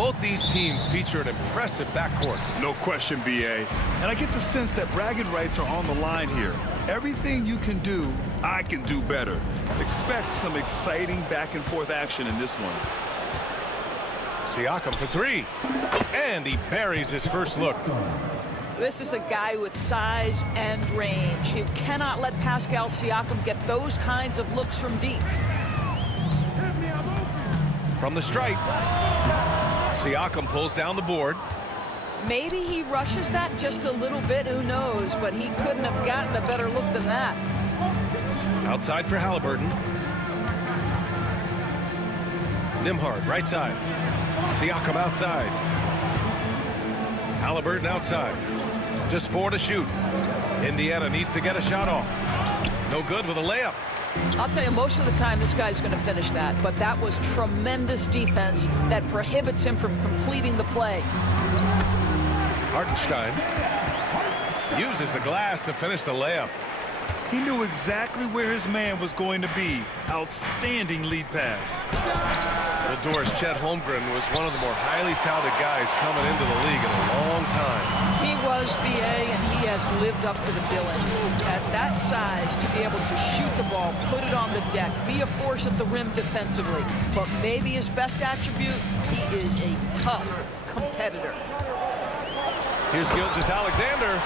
both these teams feature an impressive backcourt. No question, B.A. And I get the sense that bragging rights are on the line here. Everything you can do, I can do better. Expect some exciting back-and-forth action in this one. Siakam for three. And he buries his first look. This is a guy with size and range. You cannot let Pascal Siakam get those kinds of looks from deep. From the stripe, Siakam pulls down the board. Maybe he rushes that just a little bit, who knows, but he couldn't have gotten a better look than that. Outside for Halliburton. Nembhard, right side. Siakam outside. Halliburton outside. Just 4 to shoot. Indiana needs to get a shot off. No good with a layup. I'll tell you, most of the time this guy's going to finish that, but that was tremendous defense that prohibits him from completing the play. Hartenstein uses the glass to finish the layup. He knew exactly where his man was going to be. Outstanding lead pass. Well, Doris, Chet Holmgren was one of the more highly touted guys coming into the league in a long time. He was, B.A., and he has lived up to the billing. At that size, to be able to shoot the ball, put it on the deck, be a force at the rim defensively. But maybe his best attribute, he is a tough competitor. Here's Gilgeous-Alexander.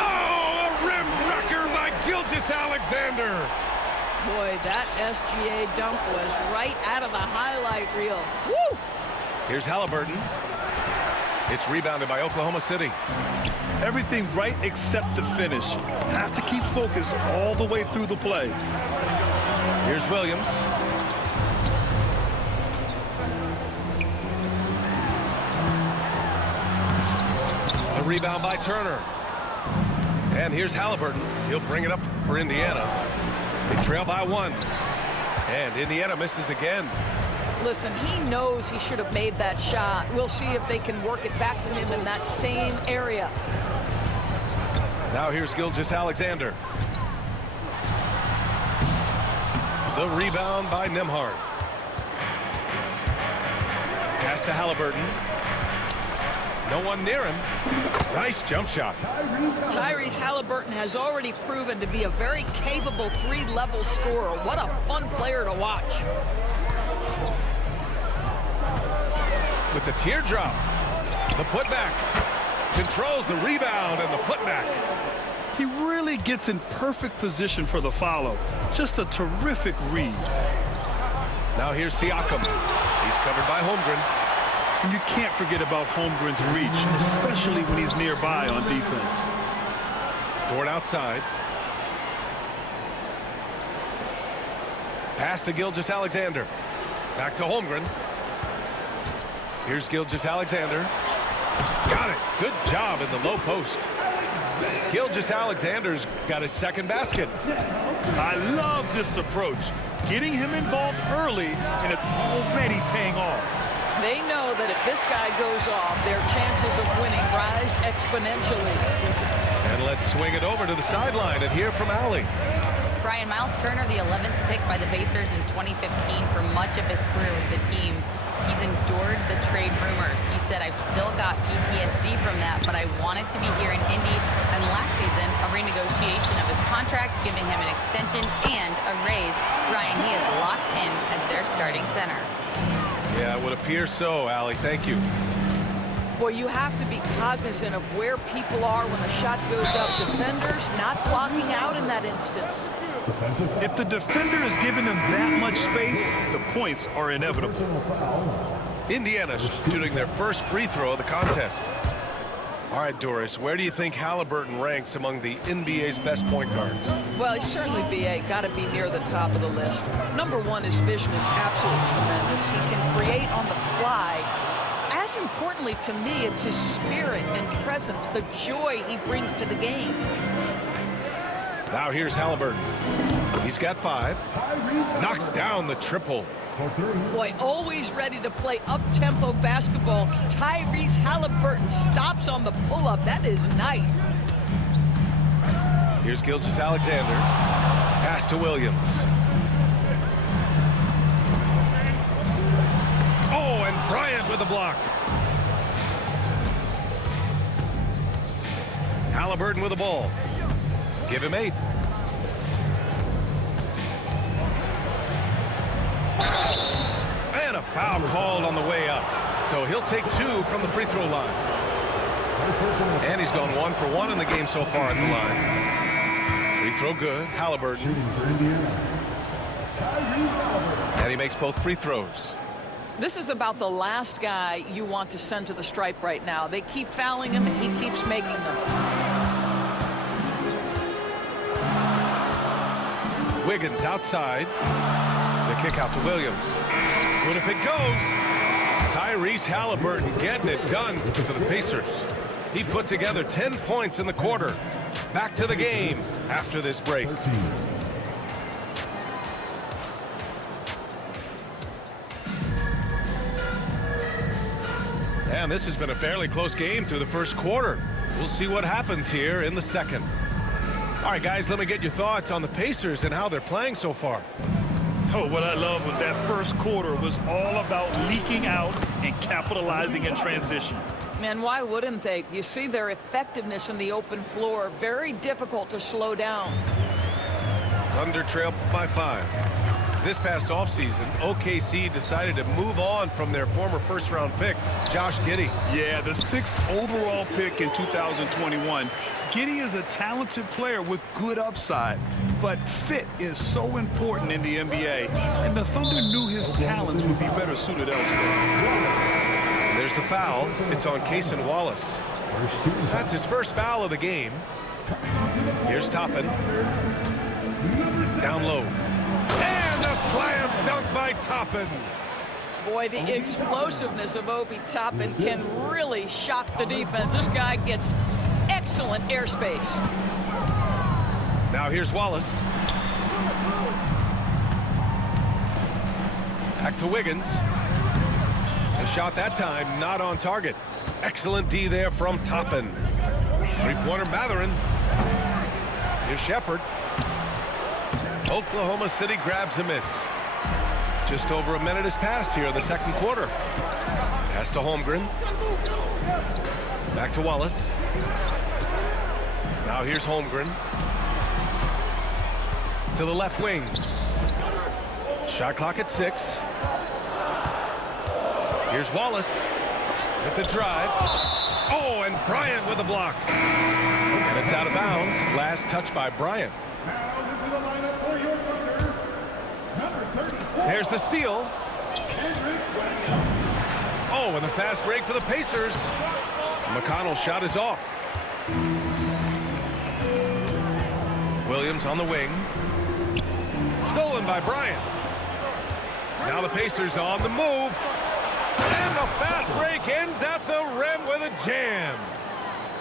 Oh, a rim wrecker by Gilgeous-Alexander. Boy, that SGA dunk was right out of the highlight reel. Woo! Here's Halliburton. It's rebounded by Oklahoma City. Everything right except the finish. Have to keep focus all the way through the play. Here's Williams. The rebound by Turner. And here's Halliburton. He'll bring it up for Indiana. They trail by 1. And Indiana misses again. Listen, he knows he should have made that shot. We'll see if they can work it back to him in that same area. Now here's Gilgeous-Alexander. The rebound by Nembhard. Pass to Halliburton. No one near him. Nice jump shot. Tyrese Halliburton has already proven to be a very capable 3-level scorer. What a fun player to watch. With the teardrop, the putback, controls the rebound and the putback. He really gets in perfect position for the follow. Just a terrific read. Now here's Siakam. He's covered by Holmgren. And you can't forget about Holmgren's reach, especially when he's nearby on defense. Dort outside. Pass to Gilgeous-Alexander. Back to Holmgren. Here's Gilgeous-Alexander. Got it. Good job in the low post. Gilgeous-Alexander's got his second basket. I love this approach. Getting him involved early, and it's already paying off. They know that if this guy goes off, their chances of winning rise exponentially. And let's swing it over to the sideline and hear from Allie. Brian, Miles Turner, the 11th pick by the Pacers in 2015 for much of his career with the team. He's endured the trade rumors. He said, I've still got PTSD from that, but I wanted to be here in Indy. And last season, a renegotiation of his contract, giving him an extension and a raise. Brian, he is locked in as their starting center. Yeah, it would appear so, Allie. Thank you. Boy, you have to be cognizant of where people are when the shot goes up. Defenders not blocking out in that instance. If the defender is giving them that much space, the points are inevitable. Indiana shooting their first free throw of the contest. All right, Doris, where do you think Halliburton ranks among the NBA's best point guards? Well, he's certainly, B.A., got to be near the top of the list. Number one, his vision is absolutely tremendous. He can create on the fly. As importantly to me, it's his spirit and presence, the joy he brings to the game. Now here's Halliburton. He's got 5. Knocks down the triple. Boy, always ready to play up-tempo basketball. Tyrese Halliburton stops on the pull-up. That is nice. Here's Gilgeous-Alexander. Pass to Williams. Oh, and Bryant with the block. Halliburton with the ball. Give him 8. And a foul called on the way up. So he'll take 2 from the free throw line. And he's gone 1 for 1 in the game so far at the line. Free throw good. Halliburton. And he makes both free throws. This is about the last guy you want to send to the stripe right now. They keep fouling him, and he keeps making them. Wiggins outside. The kick out to Williams. Good if it goes. Tyrese Halliburton getting it done for the Pacers. He put together 10 points in the quarter. Back to the game after this break. And this has been a fairly close game through the first quarter. We'll see what happens here in the second. All right, guys, let me get your thoughts on the Pacers and how they're playing so far. Oh, what I love was that first quarter was all about leaking out and capitalizing in transition. Man, why wouldn't they? You see their effectiveness in the open floor. Very difficult to slow down. Thunder trail by 5. This past offseason, OKC decided to move on from their former first-round pick, Josh Giddey. Yeah, the 6th overall pick in 2021. Giddey is a talented player with good upside, but fit is so important in the NBA, and the Thunder knew his talents would be better suited elsewhere. There's the foul. It's on Cason Wallace. That's his first foul of the game. Here's Toppin. Down low. And a slam dunk by Toppin. Boy, the explosiveness of Obi Toppin can really shock the defense. This guy gets excellent airspace. Now here's Wallace. Back to Wiggins. A shot that time not on target. Excellent D there from Toppin. Three-pointer Mathurin. Here's Shepherd. Oklahoma City grabs a miss. Just over a minute has passed here in the second quarter. Pass to Holmgren. Back to Wallace. Now here's Holmgren. To the left wing. Shot clock at 6. Here's Wallace with the drive. Oh, and Bryant with the block. And it's out of bounds. Last touch by Bryant. There's the steal. Oh, and the fast break for the Pacers. McConnell's shot is off. Williams on the wing. Stolen by Bryant. Now the Pacers on the move. And the fast break ends at the rim with a jam.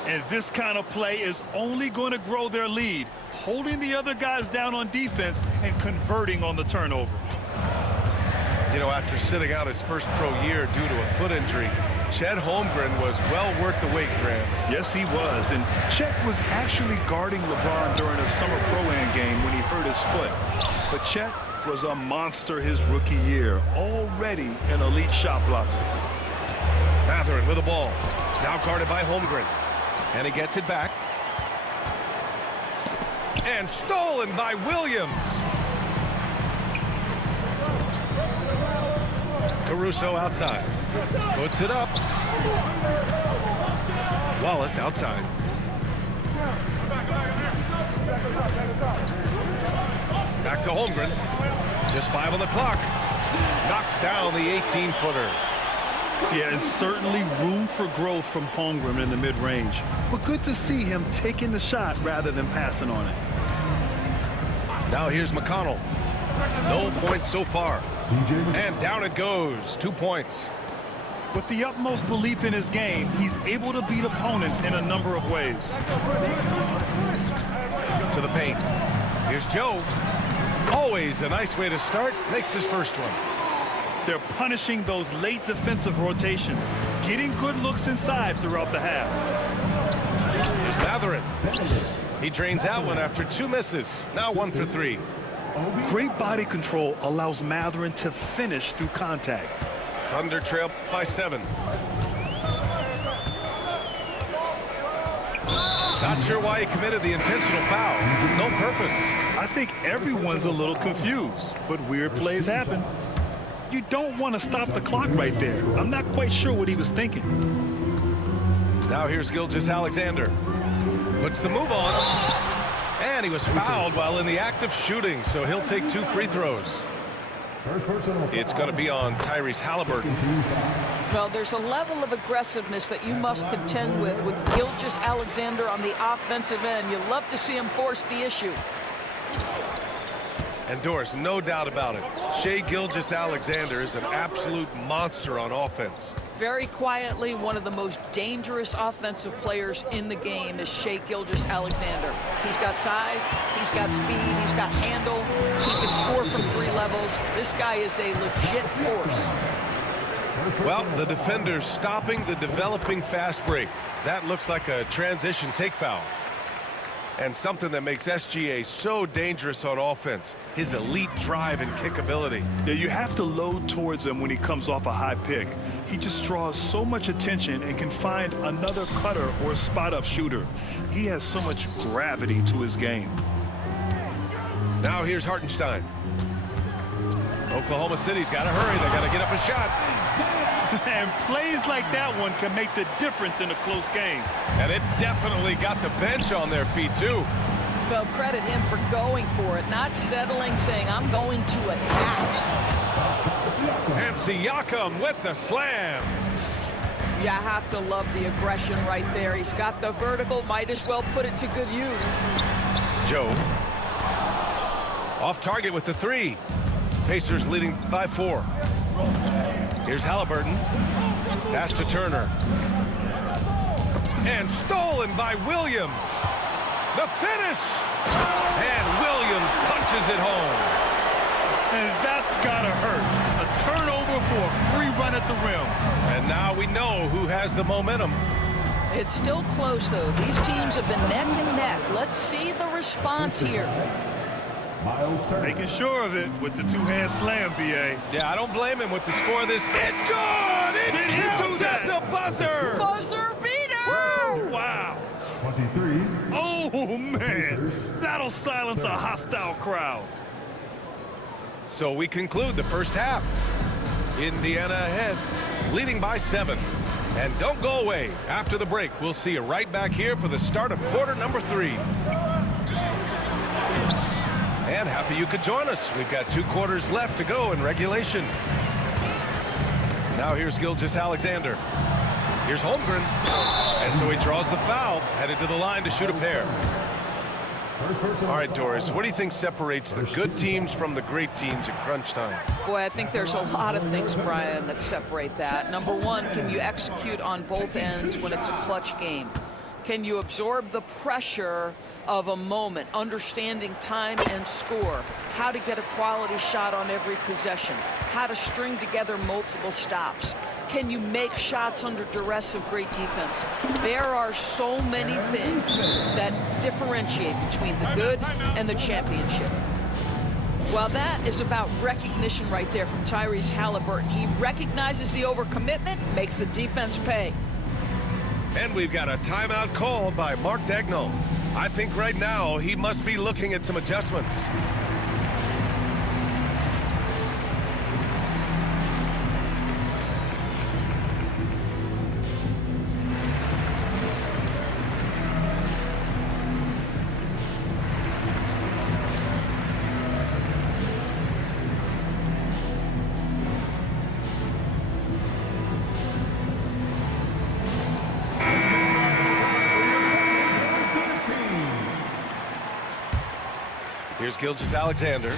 And this kind of play is only going to grow their lead, holding the other guys down on defense and converting on the turnover. You know, after sitting out his first pro year due to a foot injury, Chet Holmgren was well worth the wait, Graham. Yes, he was. And Chet was actually guarding LeBron during a summer pro-am game when he hurt his foot. But Chet was a monster his rookie year, already an elite shot blocker. Mathurin with the ball. Now guarded by Holmgren. And he gets it back. And stolen by Williams. Caruso outside. Puts it up. Wallace outside. Back to Holmgren. Just 5 on the clock. Knocks down the 18-footer. Yeah, and certainly room for growth from Holmgren in the mid-range. But good to see him taking the shot rather than passing on it. Now here's McConnell. No points so far. And down it goes. 2 points. With the utmost belief in his game, he's able to beat opponents in a number of ways. To the paint. Here's Joe. Always a nice way to start. Makes his first one. They're punishing those late defensive rotations, getting good looks inside throughout the half. Here's Mathurin. He drains out one after 2 misses. Now 1 for 3. Great body control allows Mathurin to finish through contact. Thunder trail by 7. Not sure why he committed the intentional foul. No purpose. I think everyone's a little confused, but weird plays happen. You don't want to stop the clock right there. I'm not quite sure what he was thinking. Now here's Gilgeous-Alexander. Puts the move on. And he was fouled while in the act of shooting, so he'll take 2 free throws. It's going to be on Tyrese Halliburton. Well, there's a level of aggressiveness that you must contend with Gilgeous-Alexander on the offensive end. You love to see him force the issue. And Doris, no doubt about it, Shai Gilgeous-Alexander is an absolute monster on offense. Very quietly, one of the most dangerous offensive players in the game is Shai Gilgeous-Alexander. He's got size, he's got speed, he's got handle, he can score from 3 levels. This guy is a legit force. Well, the defender's stopping the developing fast break. That looks like a transition take foul. And something that makes SGA so dangerous on offense, his elite drive and kick ability. Yeah, you have to load towards him when he comes off a high pick. He just draws so much attention and can find another cutter or spot-up shooter. He has so much gravity to his game. Now here's Hartenstein. Oklahoma City's got to hurry. They got to get up a shot. And plays like that one can make the difference in a close game. And it definitely got the bench on their feet, too. Well, credit him for going for it, not settling, saying, I'm going to attack. And Siakam with the slam. You have to love the aggression right there. He's got the vertical, might as well put it to good use. Joe. Off target with the 3. Pacers leading by 4. Here's Halliburton. Pass to Turner. And stolen by Williams. The finish. And Williams punches it home. And that's gotta hurt. A turnover for a free run at the rim. And now we know who has the momentum. It's still close, though. These teams have been neck and neck. Let's see the response here. Making sure of it with the 2-hand slam, B.A. Yeah, I don't blame him with the score of this. It's good! It counts at the buzzer! Buzzer beater! Wow. 23. Oh, man. That'll silence a hostile crowd. So we conclude the first half. Indiana ahead, leading by 7. And don't go away. After the break, we'll see you right back here for the start of quarter number 3. And happy you could join us. We've got 2 quarters left to go in regulation. Now here's Gilgeous-Alexander. Here's Holmgren. And so he draws the foul, headed to the line to shoot a pair. All right, Doris, what do you think separates the good teams from the great teams at crunch time? Boy, I think there's a lot of things, Brian, that separate that. Number one, can you execute on both ends when it's a clutch game? Can you absorb the pressure of a moment, understanding time and score, how to get a quality shot on every possession, how to string together multiple stops? Can you make shots under duress of great defense? There are so many things that differentiate between the good and the championship. Well, that is about recognition right there from Tyrese Halliburton. He recognizes the overcommitment, makes the defense pay. And we've got a timeout called by Mark Daigneault. I think right now he must be looking at some adjustments. Here's Gilgeous-Alexander.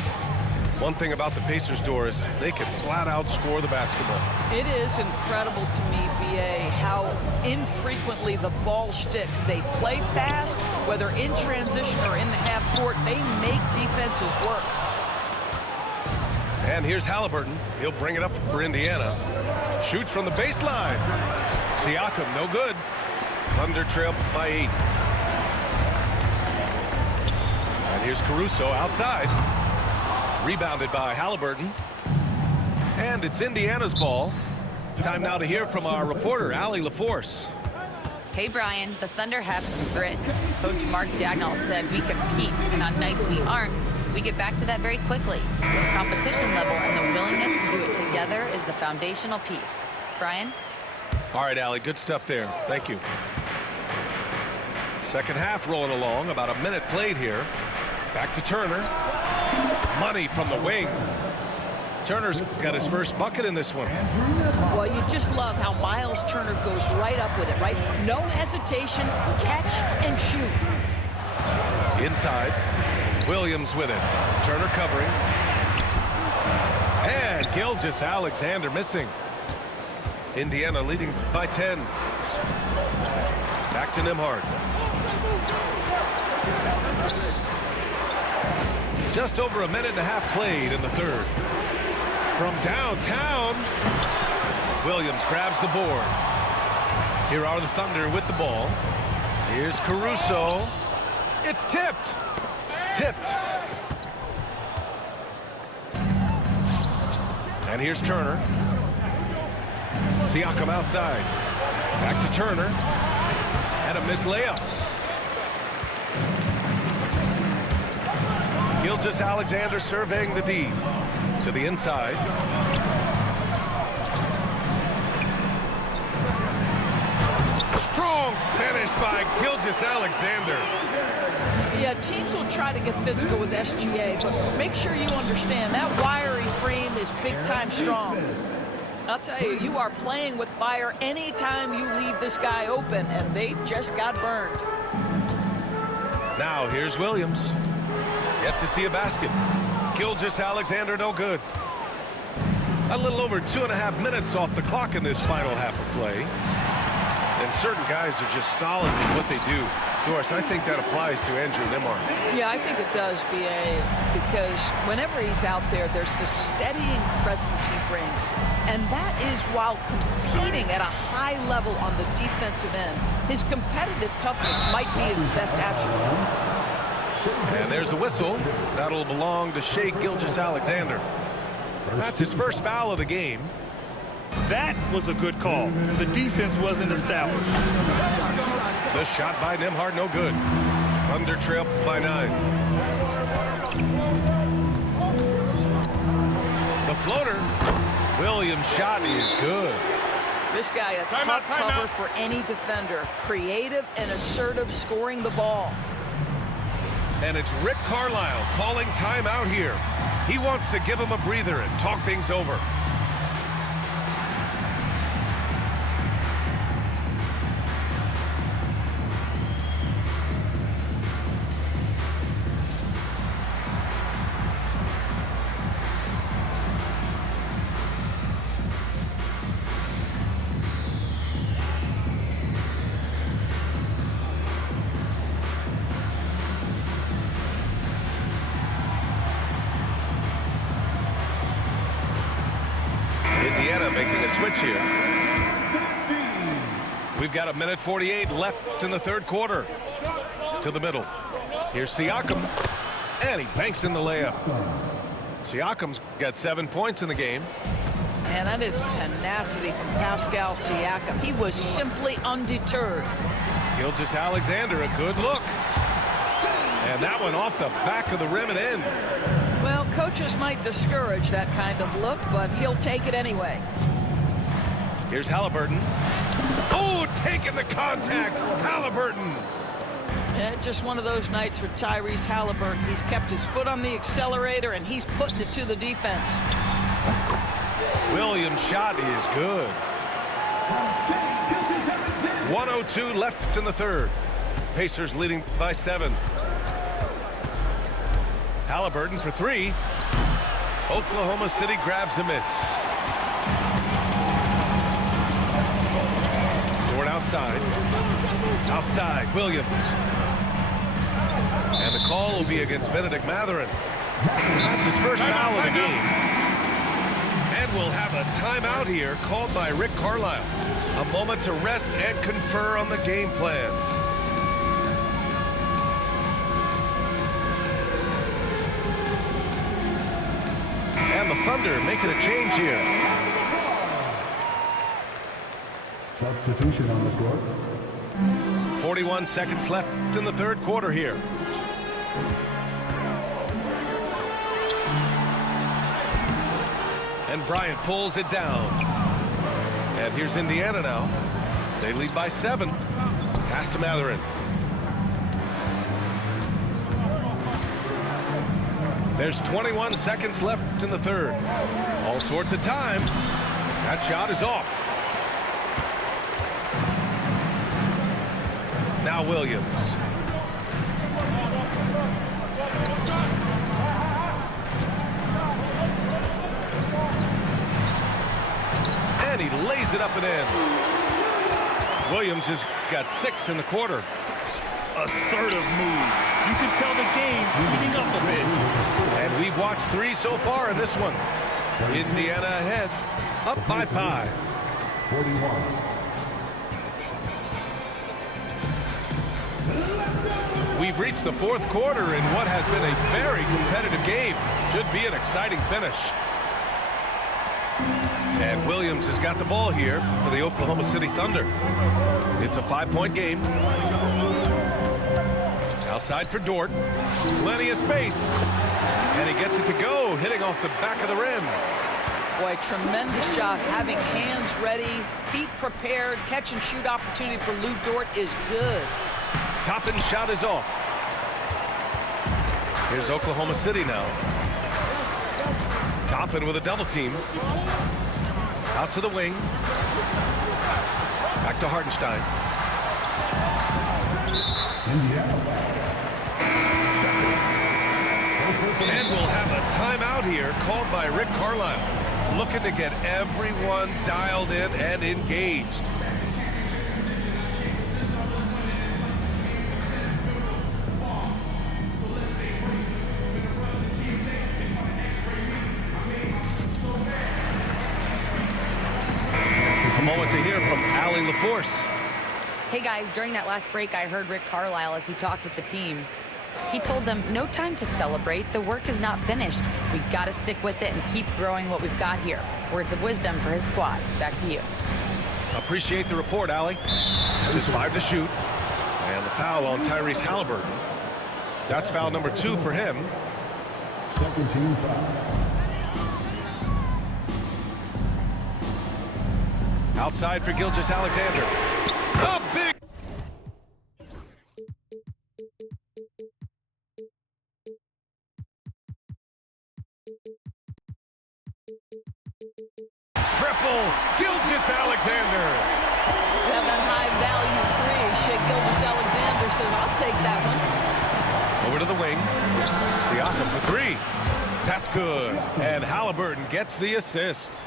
One thing about the Pacers, Doris, they can flat out score the basketball. It is incredible to me, B.A., how infrequently the ball sticks. They play fast, whether in transition or in the half court. They make defenses work. And here's Halliburton. He'll bring it up for Indiana. Shoots from the baseline. Siakam, no good. Thunder trail by 8. And here's Caruso outside. Rebounded by Halliburton. And it's Indiana's ball. Time now to hear from our reporter, Allie LaForce. Hey, Brian, the Thunder have some grit. Coach Mark Dagnall said we compete, and on nights we aren't, we get back to that very quickly. The competition level and the willingness to do it together is the foundational piece. Brian? All right, Allie, good stuff there. Thank you. Second half rolling along, about a minute played here. Back to Turner. Money from the wing. Turner's got his first bucket in this one. Well, you just love how Miles Turner goes right up with it, right? No hesitation, catch and shoot. Inside, Williams with it. Turner covering. And Gilgeous-Alexander missing. Indiana leading by 10. Back to Nembhard. Just over a minute and a half played in the third. From downtown, Williams grabs the board. Here are the Thunder with the ball. Here's Caruso. It's tipped. Tipped. And here's Turner. Siakam outside. Back to Turner. And a missed layup. Gilgeous-Alexander surveying the D. To the inside. Strong finish by Gilgeous-Alexander. Yeah, teams will try to get physical with SGA, but make sure you understand that wiry frame is big-time strong. I'll tell you, you are playing with fire anytime you leave this guy open, and they just got burned. Now here's Williams. Yet to see a basket. Gilgeous-Alexander no good. A little over 2.5 minutes off the clock in this final half of play. And certain guys are just solid in what they do. Doris, I think that applies to Andrew Nembhard. Yeah, I think it does, B.A., because whenever he's out there, there's the steadying presence he brings. And that is while competing at a high level on the defensive end. His competitive toughness might be his best attribute. And there's the whistle. That'll belong to Shai Gilgeous-Alexander. That's his first foul of the game. That was a good call. The defense wasn't established. The shot by Nembhard, no good. Thunder trail by 9. The floater. Williams' shot is good. This guy a tough cover for any defender. Creative and assertive scoring the ball. And it's Rick Carlisle calling timeout here. He wants to give him a breather and talk things over. Making a switch here. We've got 1:48 left in the third quarter. To the middle. Here's Siakam. And he banks in the layup. Siakam's got 7 points in the game. Man, that is tenacity from Pascal Siakam. He was simply undeterred. Gilgeous-Alexander, a good look. And that one off the back of the rim and in. Well, coaches might discourage that kind of look, but he'll take it anyway. Here's Halliburton. Oh, taking the contact. Halliburton. Yeah, just one of those nights for Tyrese Halliburton. He's kept his foot on the accelerator, and he's putting it to the defense. Williams' shot is good. 1:02 left in the third. Pacers leading by 7. Halliburton for 3. Oklahoma City grabs a miss. Toward outside. Outside, Williams. And the call will be against Benedict Mathurin. That's his first foul of the game. And we'll have a timeout here called by Rick Carlisle. A moment to rest and confer on the game plan. And the Thunder making a change here. Substitution on the court. 41 seconds left in the third quarter here. And Bryant pulls it down. And here's Indiana now. They lead by 7. Pass to Matherin. There's 21 seconds left in the third. All sorts of time. That shot is off. Now Williams. And he lays it up and in. Williams has got 6 in the quarter. Assertive move. You can tell the game's heating up a bit. And we've watched 3 so far in this one. Indiana ahead, up by 5. 41. We've reached the fourth quarter in what has been a very competitive game. Should be an exciting finish. And Williams has got the ball here for the Oklahoma City Thunder. It's a 5-point game. Outside for Dort. Plenty of space. And he gets it to go, hitting off the back of the rim. Boy, tremendous job having hands ready, feet prepared. Catch and shoot opportunity for Lou Dort is good. Top-in shot is off. Here's Oklahoma City now. Toppin with a double team. Out to the wing. Back to Hartenstein. And we'll have a timeout here called by Rick Carlisle. Looking to get everyone dialed in and engaged. A moment to hear from Allie LaForce. Hey guys, during that last break, I heard Rick Carlisle as he talked with the team. He told them, no time to celebrate. The work is not finished. We got to stick with it and keep growing what we've got here. Words of wisdom for his squad. Back to you. Appreciate the report, Allie. Just 5 to shoot. And the foul on Tyrese Halliburton. That's foul number 2 for him. Second team foul. Outside for Gilgeous-Alexander. A big... Triple, Gilgeous-Alexander. Have that high-value 3. Shea Gilgeous-Alexander says, I'll take that one. Over to the wing. Siakam for 3. That's good. And Halliburton gets the assist.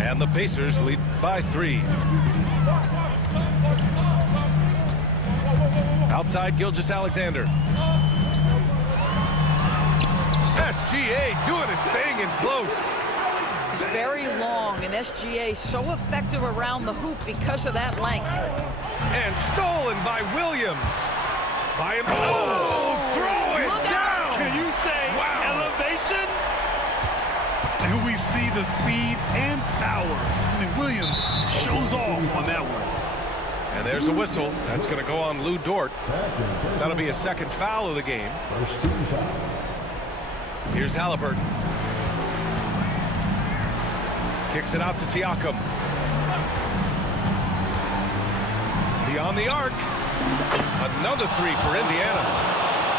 And the Pacers lead by 3. Outside Gilgeous-Alexander. SGA doing his thing in close. He's very long, and SGA so effective around the hoop because of that length. And stolen by Williams. Throw it down. Can you say elevation? And we see the speed and power. I mean, Williams shows off on that one. And there's a whistle. That's going to go on Lou Dort. That'll be a second foul of the game. First team foul. Here's Halliburton. Kicks it out to Siakam. Beyond the arc. Another 3 for Indiana.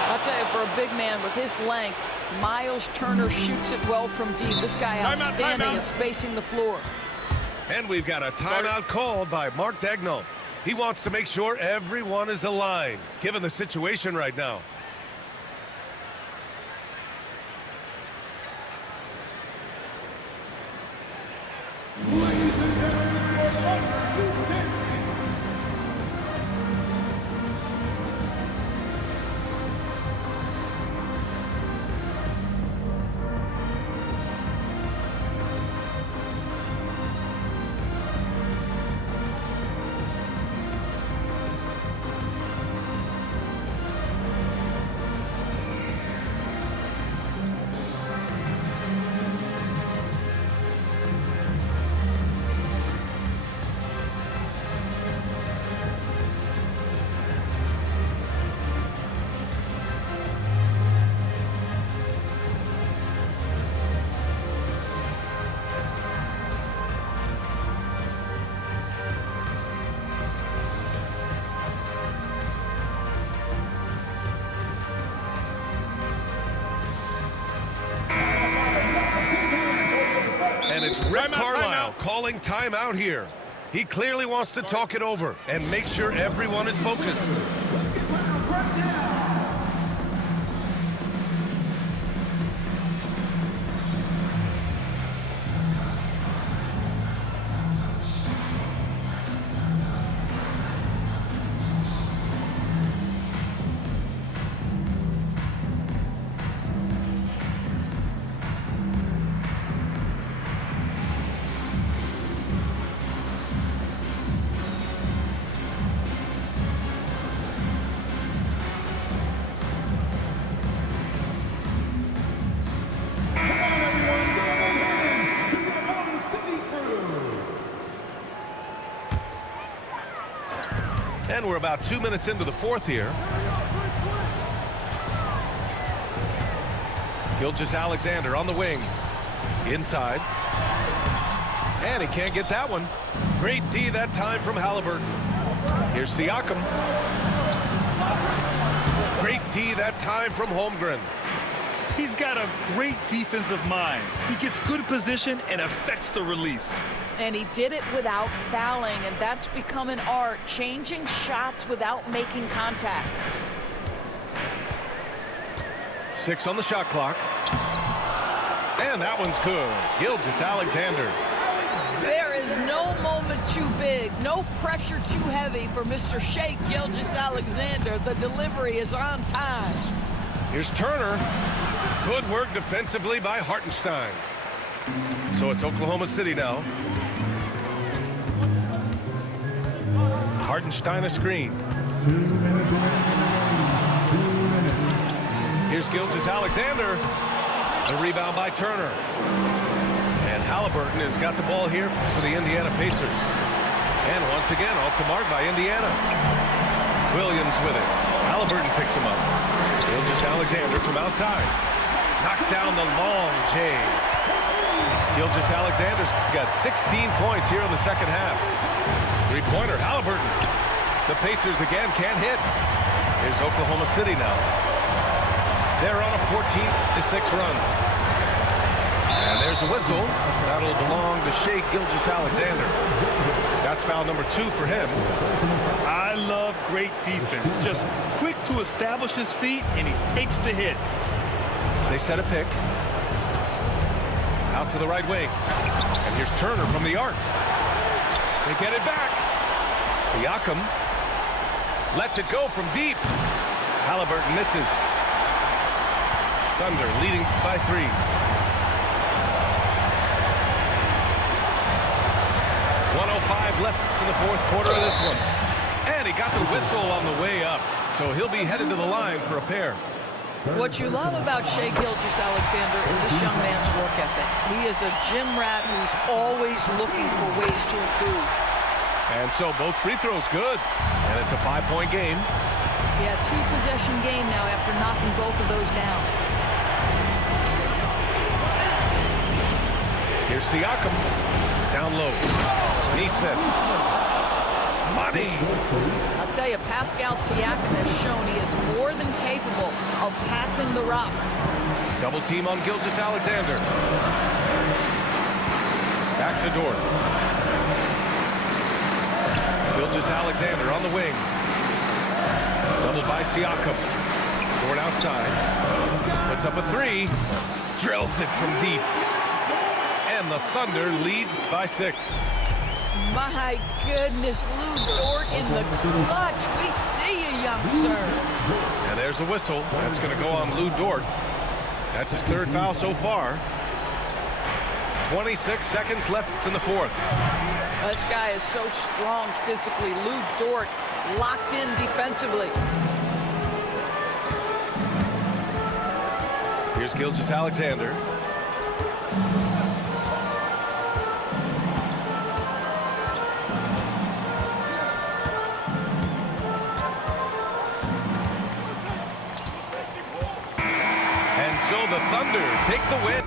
I'll tell you, for a big man with his length, Miles Turner shoots it well from deep. This guy outstanding at spacing the floor. And we've got a timeout called by Mark Daigneault. He wants to make sure everyone is aligned, given the situation right now. And it's Rick Timeout, Carlisle timeout. calling timeout here. He clearly wants to talk it over and make sure everyone is focused. And we're about 2 minutes into the fourth here. Gilgeous-Alexander on the wing. Inside. And he can't get that one. Great D that time from Halliburton. Here's Siakam. Great D that time from Holmgren. He's got a great defensive mind. He gets good position and affects the release. And he did it without fouling, and that's become an art, changing shots without making contact. 6 on the shot clock. And that one's good. Gilgeous-Alexander. There is no moment too big, no pressure too heavy for Mr. Shea Gilgeous-Alexander. The delivery is on time. Here's Turner. Good work defensively by Hartenstein. So it's Oklahoma City now. Hartenstein a screen. 2 minutes remaining. 2 minutes. Here's Gilgeous-Alexander. The rebound by Turner. And Halliburton has got the ball here for the Indiana Pacers. And once again off the mark by Indiana. Williams with it. Halliburton picks him up. Gilgeous-Alexander from outside. Knocks down the long J. Gilgeous-Alexander's got 16 points here in the second half. Three-pointer, Halliburton. The Pacers again can't hit. Here's Oklahoma City now. They're on a 14-6 run. And there's a whistle. That'll belong to Shea Gilgeous-Alexander. That's foul number 2 for him. I love great defense. Just quick to establish his feet, and he takes the hit. They set a pick. Out to the right wing. And here's Turner from the arc. They get it back. Siakam lets it go from deep. Halliburton misses. Thunder leading by 3. .105 left in the fourth quarter of this one. And he got the whistle on the way up. So he'll be headed to the line for a pair. What you love about Shea Gilgeous-Alexander is this young man's work ethic. He is a gym rat who's always looking for ways to improve. And so both free throws good. And it's a 5-point game. Yeah, 2-possession game now after knocking both of those down. Here's Siakam. Down low. Neesmith. Money. I'll tell you, Pascal Siakam has shown he is more than capable of passing the rock. Double team on Gilgeous-Alexander. Back to Dort. Gilgeous-Alexander on the wing. Doubled by Siakam. Dort outside. Puts up a 3. Drills it from deep. And the Thunder lead by 6. My goodness, Lou Dort in the clutch. We see you, young sir. And there's a whistle. That's going to go on Lou Dort. That's his 3rd foul so far. 26 seconds left in the fourth. This guy is so strong physically. Lou Dort locked in defensively. Here's Gilgeous-Alexander. And so the Thunder take the win.